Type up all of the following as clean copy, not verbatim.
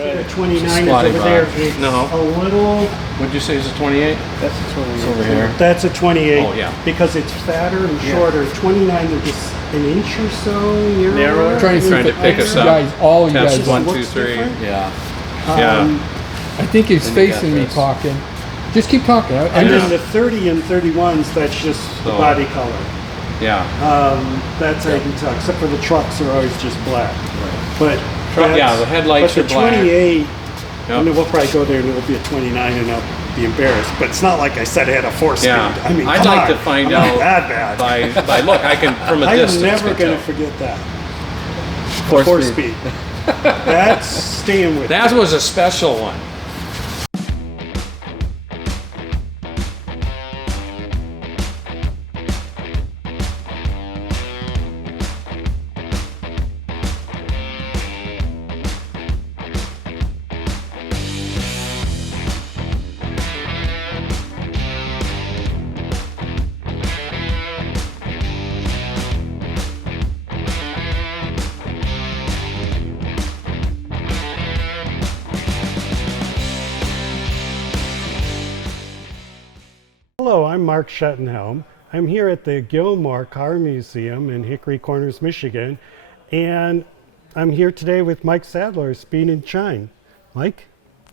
The 29 is Squatty over there. box. It's No. a little. What'd you say is a 28? That's a 28. It's over here. That's a 28. Oh, yeah. Because it's fatter and shorter. 29 is just an inch or so Narrower. Trying to pick us up. Guys, all you Test guys. 1, looks 2, 3. different. Yeah. I think he's Then you got facing me this. talking. Just keep talking. And Yeah. then the 30 and 31s, that's just the So- body color. Yeah. That's how you can tell, except for the trucks are always just black. But Yeah, that's- the headlights but are the black. 28, Yep. I mean, we'll probably go there and it'll be a 29 and I'll be embarrassed. But it's not like I said I had a 4-speed. Yeah. I mean, I'd come like on. to find I'm out not that bad. by look, I can from a I'm distance. never can going to tell. forget that. 4-speed. 4-speed. That's staying with That me. was a special one. Hello, I'm Mark Schettenhelm. I'm here at the Gilmore Car Museum in Hickory Corners, Michigan, and I'm here today with Mike Sadler, Speed and Shine. Mike?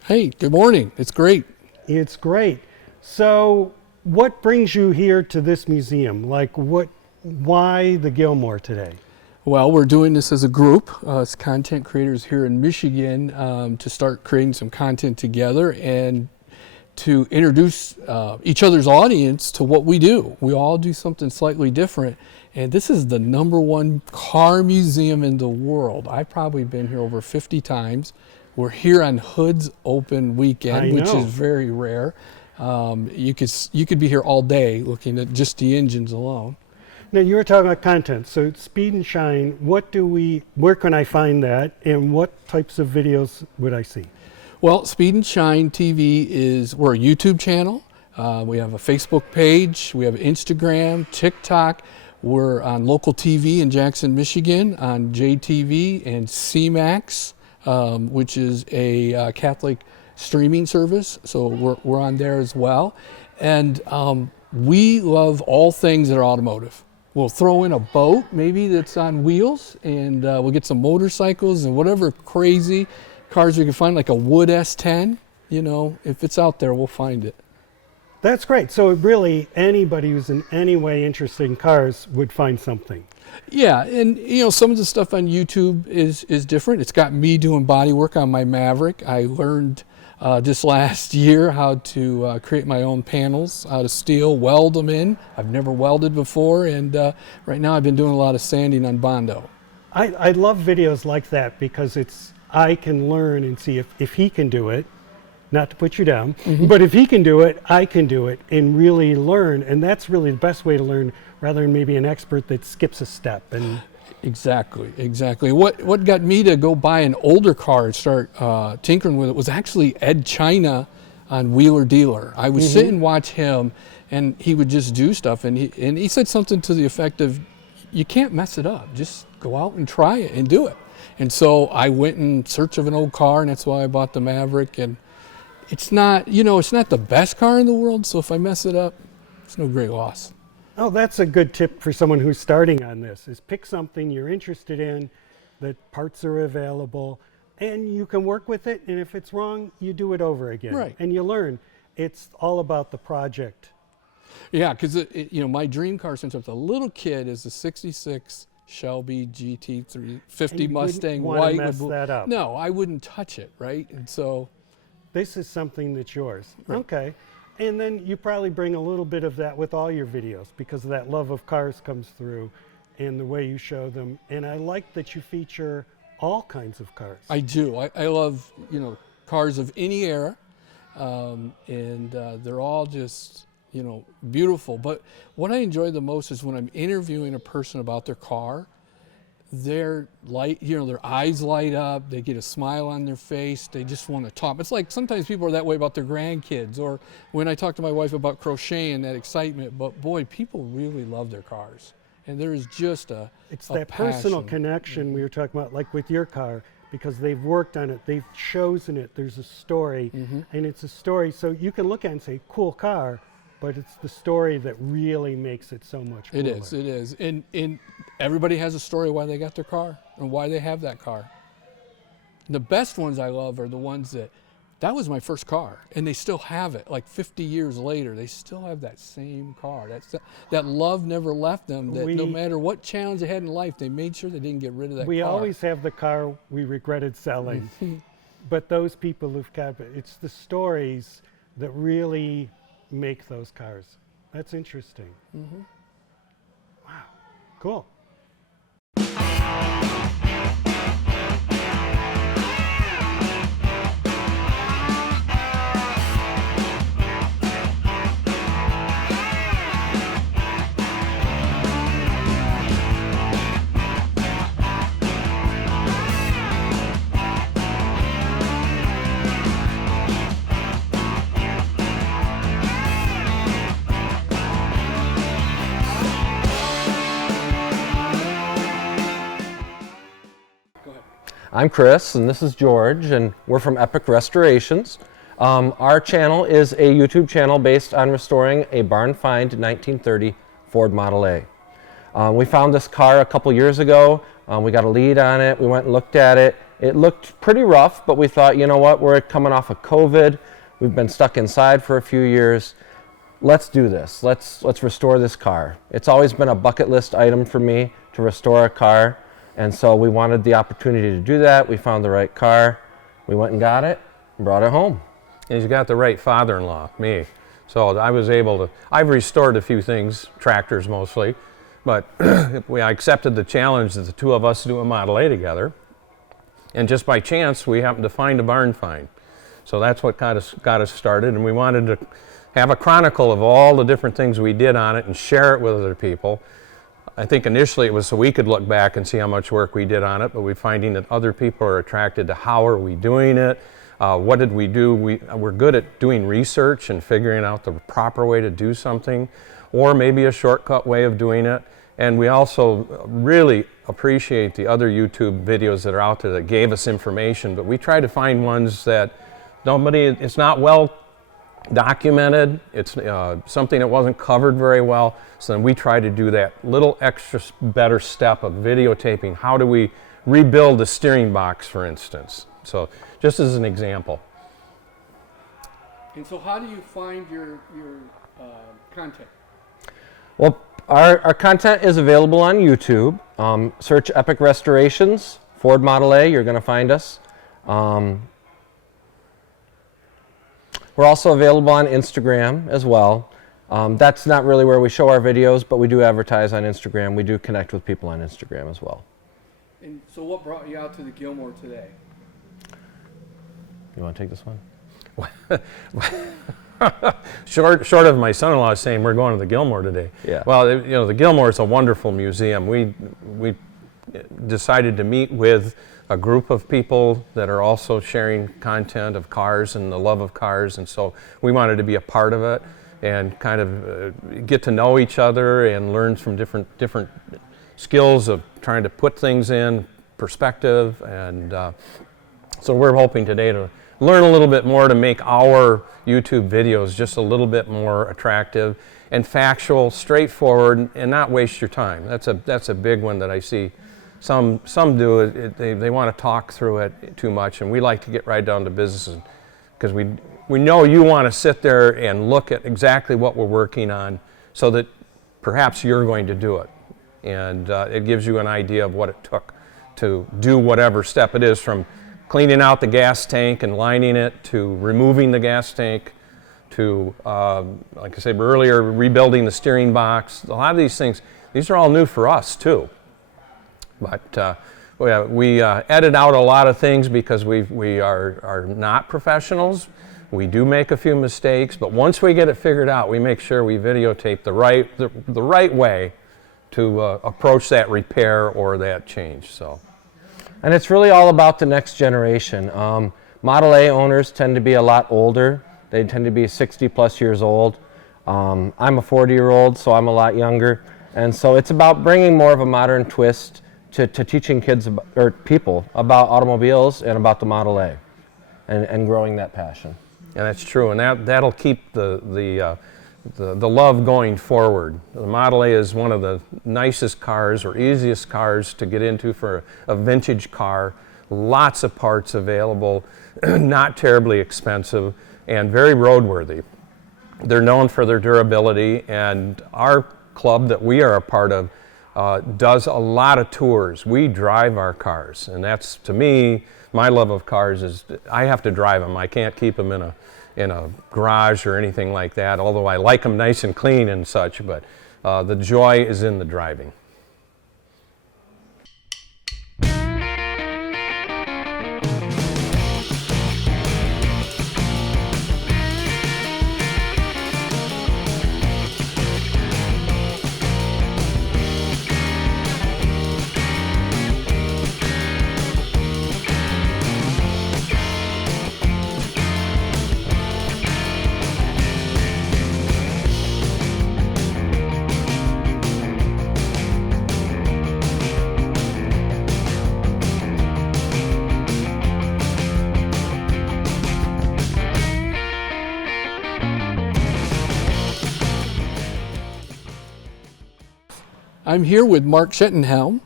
Hey, good morning. It's great. It's great. So, what brings you here to this museum? Why the Gilmore today? Well, we're doing this as a group, as content creators here in Michigan, to start creating some content together and to introduce each other's audience to what we do. We all do something slightly different, and this is the #1 car museum in the world. I've probably been here over 50 times. We're here on Hood's Open Weekend, which is very rare. You could be here all day looking at just the engines alone. Now, you were talking about content. So, Speed and Shine, where can I find that, and what types of videos would I see? Well, Speed and Shine TV we're a YouTube channel. We have a Facebook page. We have Instagram, TikTok. We're on local TV in Jackson, Michigan, on JTV and CMAX, which is a Catholic streaming service. So we're on there as well. And we love all things that are automotive. We'll throw in a boat, maybe that's on wheels, and we'll get some motorcycles and whatever crazy cars we can find, like a Wood S10. You know, if it's out there, we'll find it. That's great. So really, anybody who's in any way interested in cars would find something. Yeah, and you know, some of the stuff on YouTube is different. It's got me doing body work on my Maverick. I learned just last year how to create my own panels out of steel, weld them in. I've never welded before, and right now I've been doing a lot of sanding on Bondo. I love videos like that because I can learn and see if he can do it, not to put you down, but if he can do it, I can do it and really learn. And that's really the best way to learn rather than maybe an expert that skips a step. And Exactly. What got me to go buy an older car and start tinkering with it was actually Ed China on Wheeler Dealer. I would sit and watch him, and he would just do stuff. And he said something to the effect of, you can't mess it up. Just go out and try it and do it. And so I went in search of an old car, and that's why I bought the Maverick. And it's not the best car in the world, so if I mess it up, it's no great loss. oh, that's a good tip for someone who's starting on this, is pick something you're interested in, that parts are available, and you can work with it. And if it's wrong, you do it over again. Right. And you learn. It's all about the project. Yeah, because my dream car since I was a little kid is the '66 Shelby GT350 And you Mustang wouldn't wanna white. mess that up. No, I wouldn't touch it, right? And so, This is something that's yours. Right. Okay. And then you probably bring a little bit of that with all your videos because that love of cars comes through and the way you show them. And I like that you feature all kinds of cars. I do. I love, cars of any era, and they're all just, beautiful. But what I enjoy the most is when I'm interviewing a person about their car, their eyes light up, they get a smile on their face, they just want to talk. It's like sometimes people are that way about their grandkids, or when I talk to my wife about crocheting, that excitement. But boy, people really love their cars. And there is just It's a that personal passion. connection we were talking about, like with your car. because they've worked on it, they've chosen it, there's a story, and it's a story, so you can look at it and say, cool car, but it's the story that really makes it so much cooler. It is. And everybody has a story why they got their car and why they have that car. The best ones I love are the ones that was my first car, and they still have it. Like 50 years later, they still have that same car. That love never left them, that no matter what challenge they had in life, they made sure they didn't get rid of that car. We always have the car we regretted selling, but those people who've kept it, it's the stories that really make those cars. That's interesting. Wow, cool. I'm Chris, and this is George, and we're from Epic Restorations. Our channel is a YouTube channel based on restoring a barn find 1930 Ford Model A. We found this car a couple years ago. We got a lead on it. We went and looked at it. It looked pretty rough, but we thought, you know what, we're coming off of COVID. We've been stuck inside for a few years. Let's do this. Let's restore this car. It's always been a bucket list item for me to restore a car. And so we wanted the opportunity to do that. We found the right car. We went and got it and brought it home. And he's got the right father-in-law, me. So I was able to, I've restored a few things, tractors mostly, but I accepted the challenge that the two of us do a Model A together. And just by chance, we happened to find a barn find. So that's what got us started, and we wanted to have a chronicle of all the different things we did on it and share it with other people. I think initially it was so we could look back and see how much work we did on it, but we're finding that other people are attracted to how are we doing it, what did we do. We're good at doing research and figuring out the proper way to do something, or maybe a shortcut way of doing it. And we also really appreciate the other YouTube videos that are out there that gave us information, but we try to find ones that it's not well documented, it's something that wasn't covered very well, so then we try to do that little extra better step of videotaping. How do we rebuild the steering box, for instance? So just as an example. And so how do you find your content? Well, our content is available on YouTube. Search Epic Restorations, Ford Model A, you're going to find us. We're also available on Instagram as well. That's not really where we show our videos, but we do advertise on Instagram. We do connect with people on Instagram as well. And so what brought you out to the Gilmore today? You want to take this one? Short of my son-in-law saying we're going to the Gilmore today. Yeah. Well, you know, the Gilmore is a wonderful museum. We decided to meet with a group of people that are also sharing content of cars and the love of cars, and so we wanted to be a part of it and kind of get to know each other and learn from different skills of trying to put things in perspective. And so we're hoping today to learn a little bit more to make our YouTube videos just a little bit more attractive and factual, straightforward, and not waste your time. That's a big one that I see. Some do it, they want to talk through it too much, and we like to get right down to business because we know you want to sit there and look at exactly what we're working on so that perhaps you're going to do it. And it gives you an idea of what it took to do whatever step it is, from cleaning out the gas tank and lining it, to removing the gas tank, to, like I said earlier, rebuilding the steering box. A lot of these things, these are all new for us too. But we edit out a lot of things because we are not professionals. We do make a few mistakes, but once we get it figured out, we make sure we videotape the right way to approach that repair or that change. So, and it's really all about the next generation. Model A owners tend to be a lot older. They tend to be 60 plus years old. I'm a 40-year-old, so I'm a lot younger. And so it's about bringing more of a modern twist to teaching kids or people about automobiles and about the Model A, and growing that passion. And that's true, and that'll keep the love going forward. The Model A is one of the nicest cars or easiest cars to get into for a vintage car. Lots of parts available, not terribly expensive, and very roadworthy. They're known for their durability, and our club that we are a part of does a lot of tours. We drive our cars, and that's, to me, my love of cars is I have to drive them. I can't keep them in a garage or anything like that, although I like them nice and clean and such, but the joy is in the driving. I'm here with Mark Schettenhelm,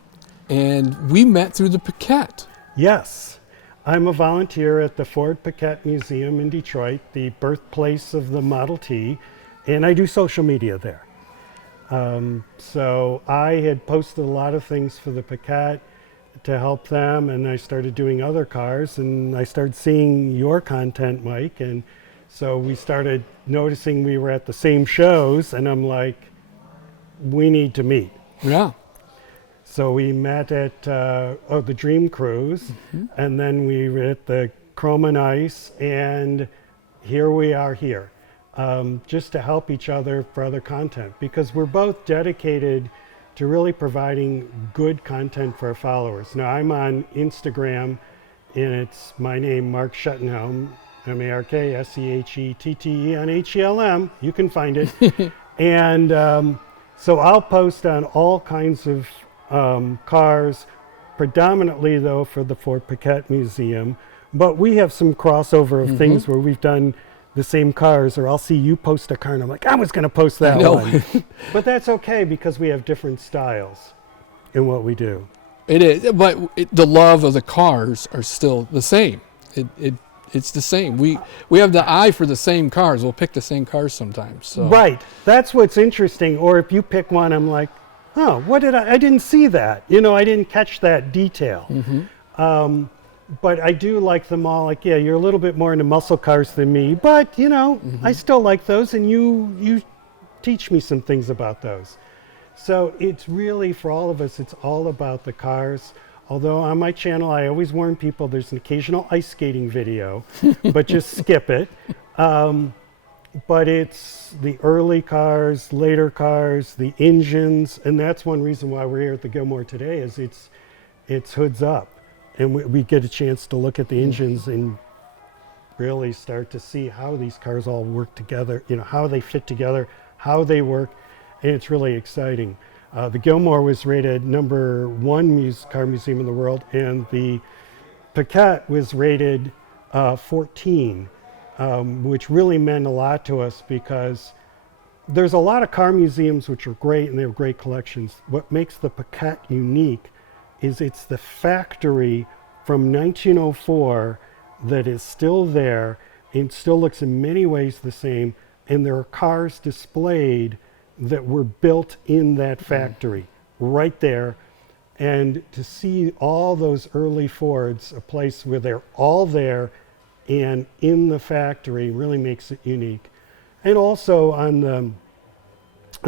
and we met through the Paquette. Yes, I'm a volunteer at the Ford Paquette Museum in Detroit, the birthplace of the Model T, and I do social media there. So I had posted a lot of things for the Paquette to help them, and I started doing other cars, and I started seeing your content, Mike, and so we started noticing we were at the same shows, and I'm like, we need to meet. Yeah. So we met at the Dream Cruise, and then we were at the Chrome and Ice, and here we are here, just to help each other for other content, because we're both dedicated to really providing good content for our followers. Now, I'm on Instagram, and it's my name, Mark Schettenhelm, MarkSchettenhelm. You can find it. And so I'll post on all kinds of cars, predominantly though for the Ford Paquette Museum, but we have some crossover of things where we've done the same cars, or I'll see you post a car and I'm like, I was going to post that one. But that's okay because we have different styles in what we do. It is, but the love of the cars are still the same. It's the same. We have the eye for the same cars. We'll pick the same cars sometimes. So. Right. That's what's interesting. Or if you pick one, I'm like, oh, what did I didn't see that. You know, I didn't catch that detail. But I do like them all. Like, yeah, you're a little bit more into muscle cars than me, but you know, I still like those, and you teach me some things about those. So it's really, for all of us, it's all about the cars. Although on my channel, I always warn people there's an occasional ice skating video, but just skip it. But it's the early cars, later cars, the engines, and that's one reason why we're here at the Gilmore today, is it's hoods up. And we get a chance to look at the engines and really start to see how these cars all work together, you know, how they fit together, how they work, and it's really exciting. The Gilmore was rated #1 car museum in the world, and the Paquette was rated 14, which really meant a lot to us because there's a lot of car museums which are great and they have great collections. What makes the Paquette unique is it's the factory from 1904 that is still there and still looks in many ways the same, and there are cars displayed that were built in that factory right there. And to see all those early Fords, a place where they're all there and in the factory, really makes it unique. And also on the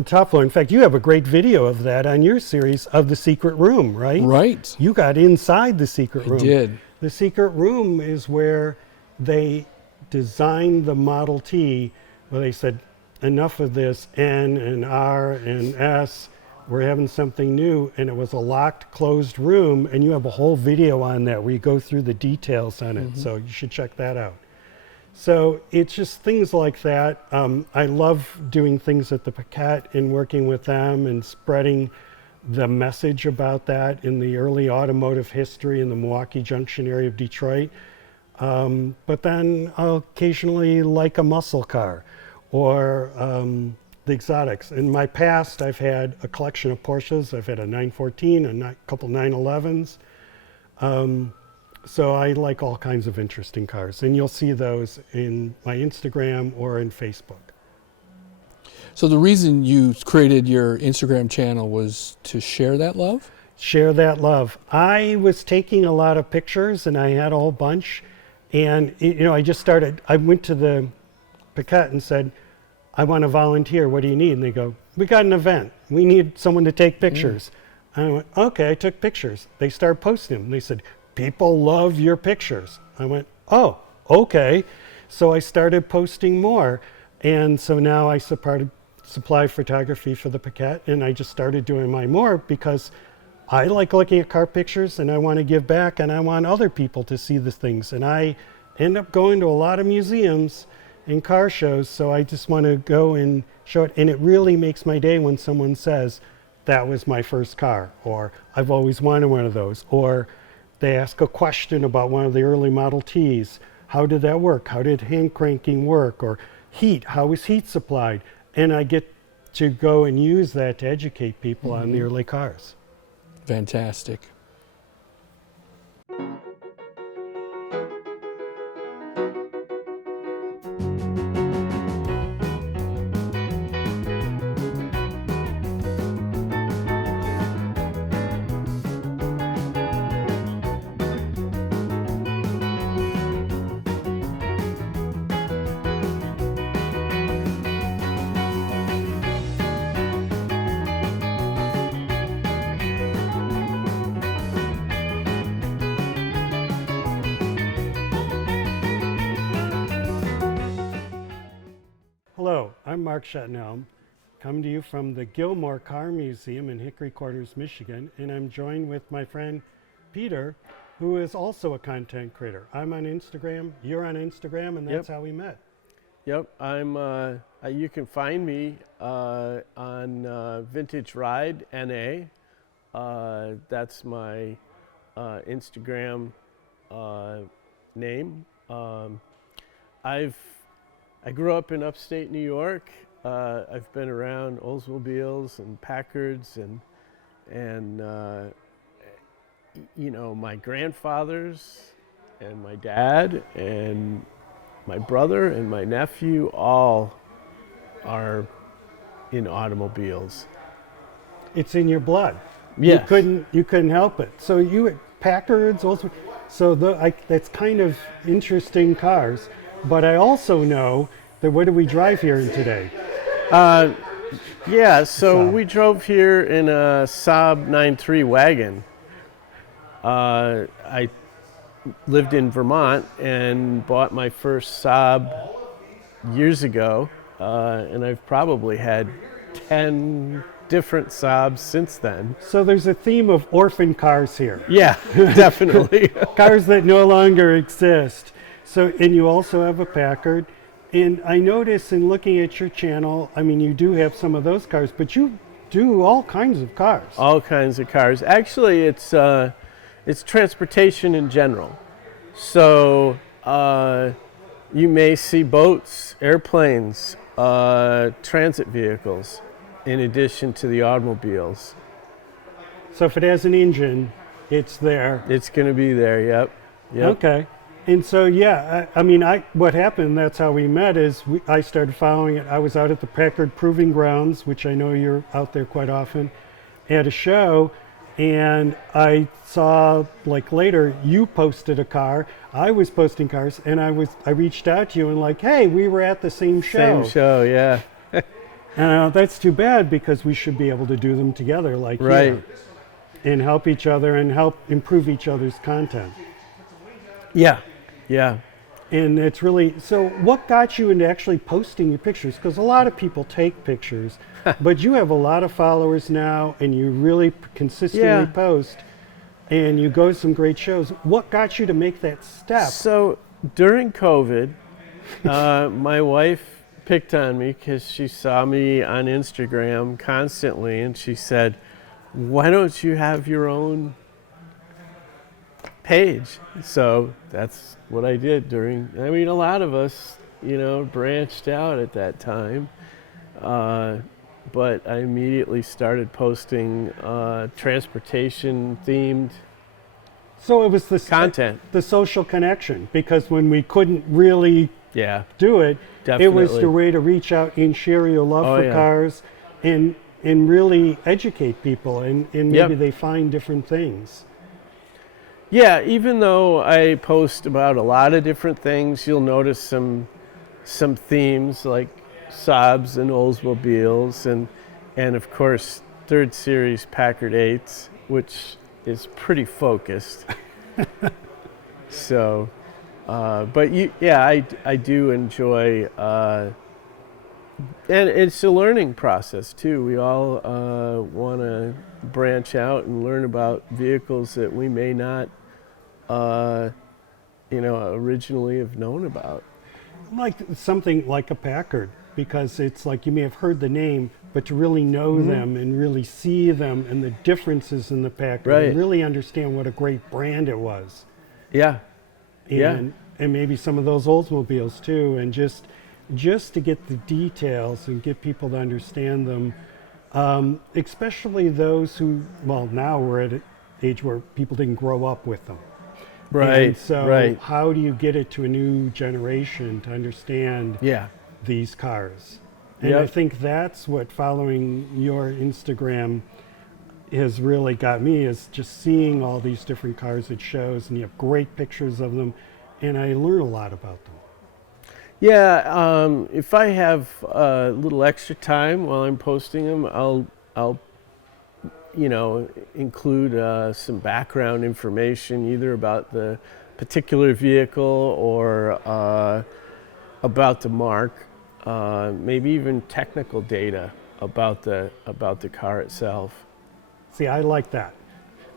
top floor, in fact, you have a great video of that on your series of the secret room, right? Right. You got inside the secret room. I did. The secret room is where they designed the Model T, where they said, enough of this N and R and S, we're having something new, and it was a locked, closed room, and you have a whole video on that where you go through the details on it, so you should check that out. So it's just things like that. I love doing things at the Paquette and working with them and spreading the message about that in the early automotive history in the Milwaukee Junction area of Detroit. But then I'll occasionally like a muscle car or the exotics. In my past, I've had a collection of Porsches. I've had a 914, a couple 911s. So I like all kinds of interesting cars. And you'll see those in my Instagram or in Facebook. So the reason you created your Instagram channel was to share that love? Share that love. I was taking a lot of pictures and I had a whole bunch. And, I just started, I went to the Paquette and said, I want to volunteer. What do you need? And they go, we got an event. We need someone to take pictures. I went, okay, I took pictures. They started posting them. They said, people love your pictures. I went, oh, okay. So I started posting more. And so now I supply photography for the Paquette, and I just started doing mine more because I like looking at car pictures and I want to give back and I want other people to see the things. And I end up going to a lot of museums and car shows, so I just want to go and show it. And it really makes my day when someone says, that was my first car, or I've always wanted one of those, or they ask a question about one of the early Model Ts. How did that work? How did hand cranking work? Or heat, how was heat supplied? And I get to go and use that to educate people on the early cars. Fantastic. Hello, I'm Mark Shettenhelm, coming to you from the Gilmore Car Museum in Hickory Corners, Michigan, and I'm joined with my friend Peter, who is also a content creator. I'm on Instagram, you're on Instagram, and that's how we met. Yep, I'm. You can find me on Vintage Ride NA. That's my Instagram name. I grew up in upstate New York. I've been around Oldsmobiles and Packards and my grandfathers and my dad and my brother and my nephew all are in automobiles. It's in your blood. Yes. You couldn't help it. So you at Packards, so that's kind of interesting cars. But I also know that what do we drive here in today? So we drove here in a Saab 9.3 wagon. I lived in Vermont and bought my first Saab years ago, and I've probably had 10 different Saabs since then. So there's a theme of orphan cars here. Yeah, definitely. Cars that no longer exist. So, and you also have a Packard. And I notice in looking at your channel, I mean, you do have some of those cars, but you do all kinds of cars. All kinds of cars. Actually, it's transportation in general. So you may see boats, airplanes, transit vehicles, in addition to the automobiles. So if it has an engine, it's there. It's going to be there, yep. Okay. And so, what happened, that's how we met, is I started following it. I was out at the Packard Proving Grounds, which I know you're out there quite often, at a show, and I saw, later, you posted a car, I was posting cars, and I reached out to you and hey, we were at the same show. Same show, yeah. That's too bad, because we should be able to do them together right. Here, and help each other and help improve each other's content. Yeah. Yeah. And it's really, so what got you into actually posting your pictures? Because a lot of people take pictures, but you have a lot of followers now and you really consistently post and you go to some great shows. What got you to make that step? So during COVID, my wife picked on me because she saw me on Instagram constantly and she said, why don't you have your own page? So that's what I did I mean, a lot of us, branched out at that time. But I immediately started posting transportation themed So it was the content. the social connection, because when we couldn't really Yeah, do it, definitely. it was the way to reach out and share your love Oh, for yeah. cars and really educate people, and maybe Yep. they find different things. Yeah, even though I post about a lot of different things, you'll notice some themes like Saabs and Oldsmobiles and of course 3rd Series Packard 8s, which is pretty focused. So, but I do enjoy, and it's a learning process too. We all want to branch out and learn about vehicles that we may not, originally have known about. Like something like a Packard, because it's like you may have heard the name, but to really know Mm-hmm. them and really see them and the differences in the Packard, Right. and really understand what a great brand it was. Yeah. And maybe some of those Oldsmobiles too, and just to get the details and get people to understand them, especially those who, well, now we're at an age where people didn't grow up with them. Right. And so right. how do you get it to a new generation to understand Yeah. these cars? And I Yep. think that's what following your Instagram has really got me, is just seeing all these different cars it shows, and you have great pictures of them, and I learn a lot about them. Yeah. If I have a little extra time while I'm posting them, I'll include some background information, either about the particular vehicle or about the mark, maybe even technical data about the car itself. See, I like that.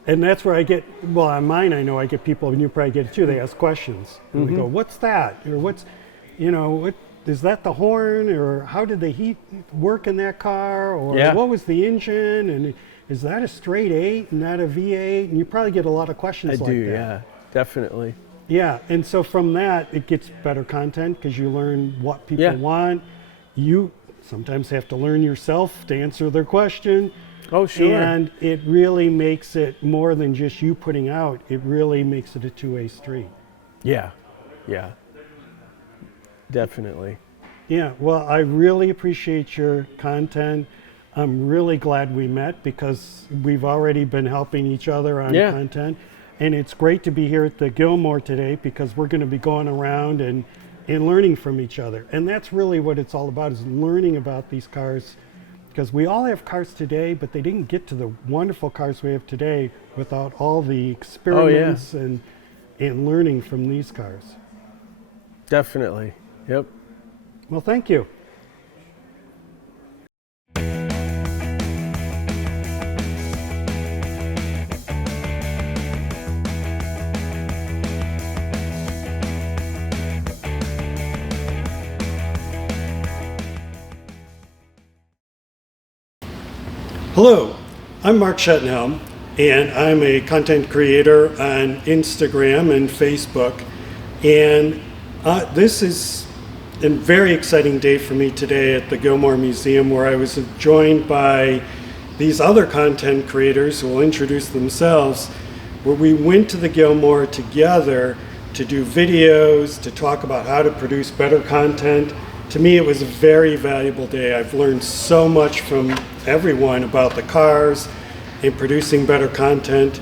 And that's where I get, well, on mine, I know I get people, and you probably get it too, they ask questions. And they go, what's that? Or what is that the horn? Or how did the heat work in that car? Or Yeah. what was the engine? And is that a straight 8 and not a V8? And you probably get a lot of questions I like do, that. yeah, definitely. Yeah, and so from that, it gets better content because you learn what people Yeah. want. You sometimes have to learn yourself to answer their question. Oh, sure. And it really makes it more than just you putting out. It really makes it a two-way street. Yeah, definitely. Yeah, well, I really appreciate your content. I'm really glad we met because we've already been helping each other on Yeah. content. And it's great to be here at the Gilmore today because we're going to be going around and learning from each other. And that's really what it's all about, is learning about these cars. Because we all have cars today, but they didn't get to the wonderful cars we have today without all the experiments and learning from these cars. Definitely. Yep. Well, thank you. Hello, I'm Mark Shettenhelm, and I'm a content creator on Instagram and Facebook. And this is a very exciting day for me today at the Gilmore Museum, where I was joined by these other content creators who will introduce themselves, where we went to the Gilmore together to do videos, to talk about how to produce better content. To me, it was a very valuable day. I've learned so much from everyone about the cars and producing better content.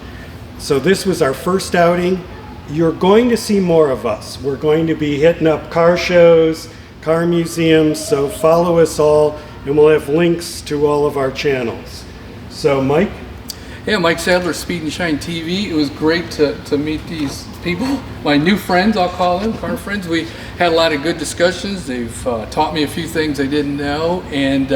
So this was our first outing. You're going to see more of us. We're going to be hitting up car shows, car museums, so follow us all, and we'll have links to all of our channels. So Mike? Yeah, Mike Sadler, Speed and Shine TV. It was great to meet these people, my new friends, I'll call them, car friends. We had a lot of good discussions. They've taught me a few things I didn't know, and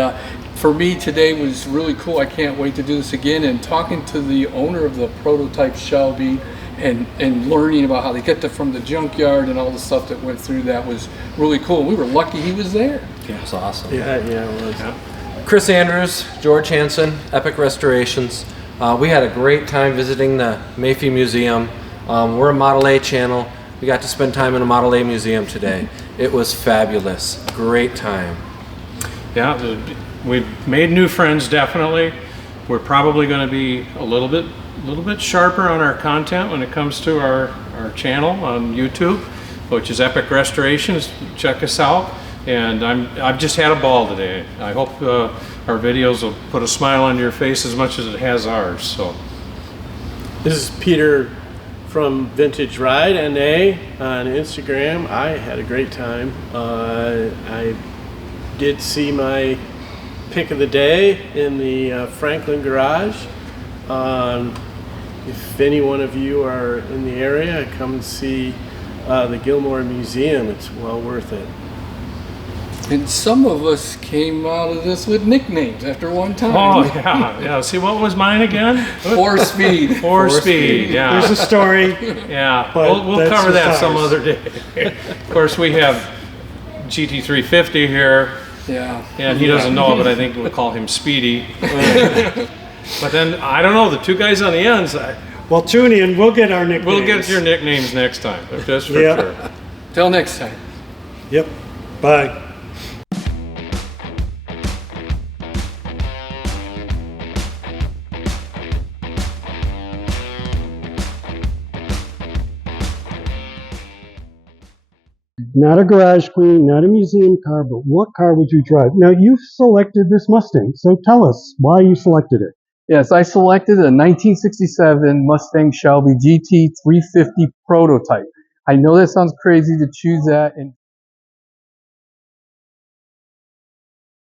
for me today was really cool. I can't wait to do this again, and talking to the owner of the prototype Shelby and learning about how they get from the junkyard and all the stuff that went through that was really cool. We were lucky he was there. Yeah, it's awesome. Yeah, it was. Chris Andrews, George Hansen, Epic Restorations. We had a great time visiting the Mayfield Museum. We're a Model A channel. We got to spend time in a Model A museum today. It was fabulous. Great time. Yeah, we've made new friends, definitely. We're probably going to be a little bit sharper on our content when it comes to our channel on YouTube, which is Epic Restorations. Check us out. And I've just had a ball today. I hope our videos will put a smile on your face as much as it has ours. So, This is Peter from Vintage Ride NA on Instagram. I had a great time. I did see my pick of the day in the Franklin garage. If any one of you are in the area, come and see the Gilmore Museum. It's well worth it. And some of us came out of this with nicknames after one time. oh yeah. See, what was mine again? Four Speed. Four speed. Yeah. There's a story. Yeah, But we'll that's cover that just some ours. other day. Of course, we have GT350 here, Yeah. and he doesn't know, but I think we'll call him Speedy. But then, I don't know, the two guys on the ends, Well, tune in. We'll get our nicknames. we'll get your nicknames next time, just for Yeah. sure. Till next time. Yep. Bye. Not a garage queen, not a museum car, but what car would you drive? Now, you've selected this Mustang, so tell us why you selected it. Yes, I selected a 1967 Mustang Shelby GT 350 prototype. I know that sounds crazy to choose that, and